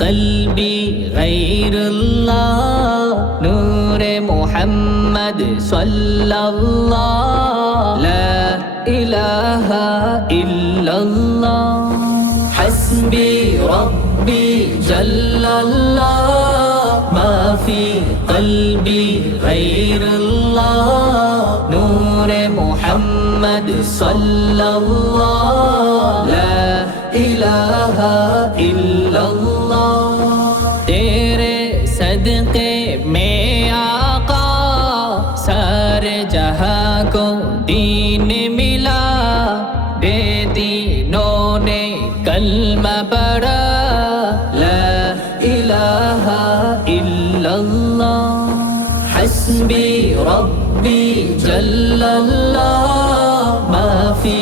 قلبي غير الله نور محمد صلى الله لا إله إلا الله حسبي ربي جل الله ما في قلبي غير الله نور محمد صلى الله لا إله إلا الله तेरे सदक़े में आका सारे जहां को दीन मिला बेदीनों ने कलमा पढ़ा ला इलाहा इल्लल्लाह हस्बी रब्बी जल्लल्लाह मा फी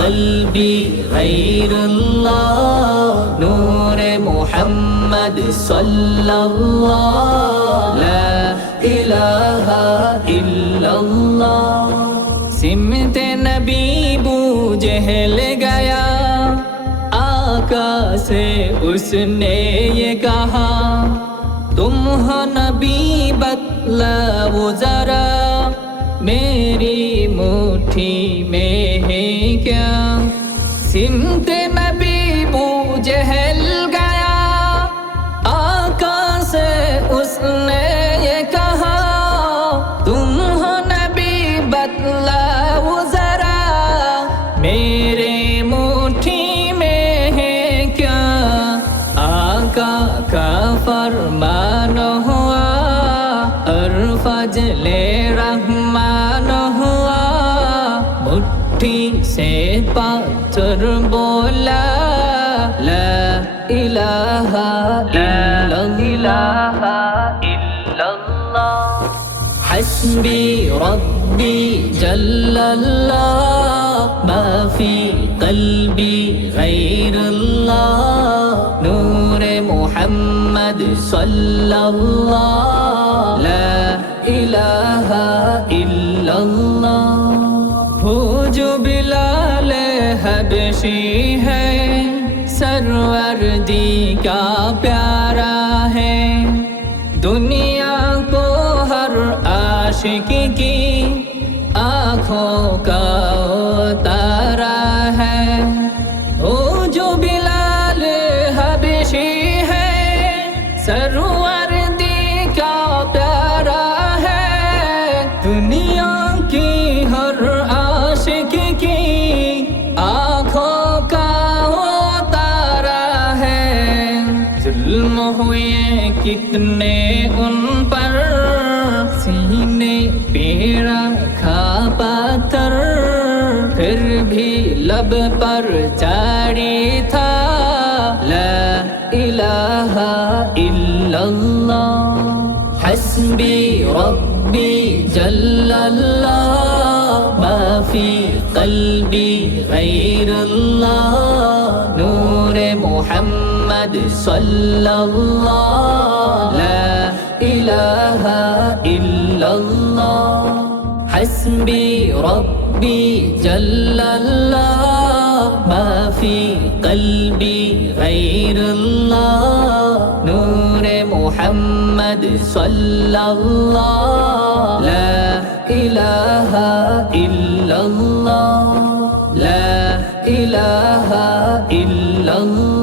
قلبي غير الله نور محمد صلى الله لا إله إلا الله सिमत नबी बूझल गया आका से उसने ये कहा तुम हो नबी बतलाओ जरा मेरी मुट्ठी में है क्या सिमत नबी बूझल गया आका से उसने ये कहा तुम हो नबी बतलाओ जरा मेरे मुट्ठी में है क्या आका का फरमान हुआ और फजले रहमान हुआ मुट्ठी से पाथर बोला ला इलाहा इल्लल्लाह हस्बी रब्बी जल्लल्लाह मा फी क़ल्बी गैरुल्लाह नूर मुहम्मद सल्लल्लाह ला इलाहा इल्लल्लाह वो जो बिलाल हबशी है सरवर्दी का प्यारा है दुनिया को हर आशिक की आँखों का तारा है वो जो बिलाल हबशी है सरवर्दी का प्यारा है दुनिया की हर आशिक की आँखों का तारा है जुल्म हुए कितने उन पर सीने पे रखा पाथर फिर भी लब पर जारी था ला इलाहा इल्लल्लाह हस्बी रब्बी जल्लल्लाह मा फी क़ल्बी गैरुल्लाह नूर मुहम्मद सल्लल्लाह ला इलाहा इल्लल्लाह हस्बी रब्बी जल्लल्लाह मा फी क़ल्बी गैरुल्लाह नूर मुहम्मद सल्लल्लाह ला इलाहा इल्लल्लाह ला इलाहा इल्लल्लाह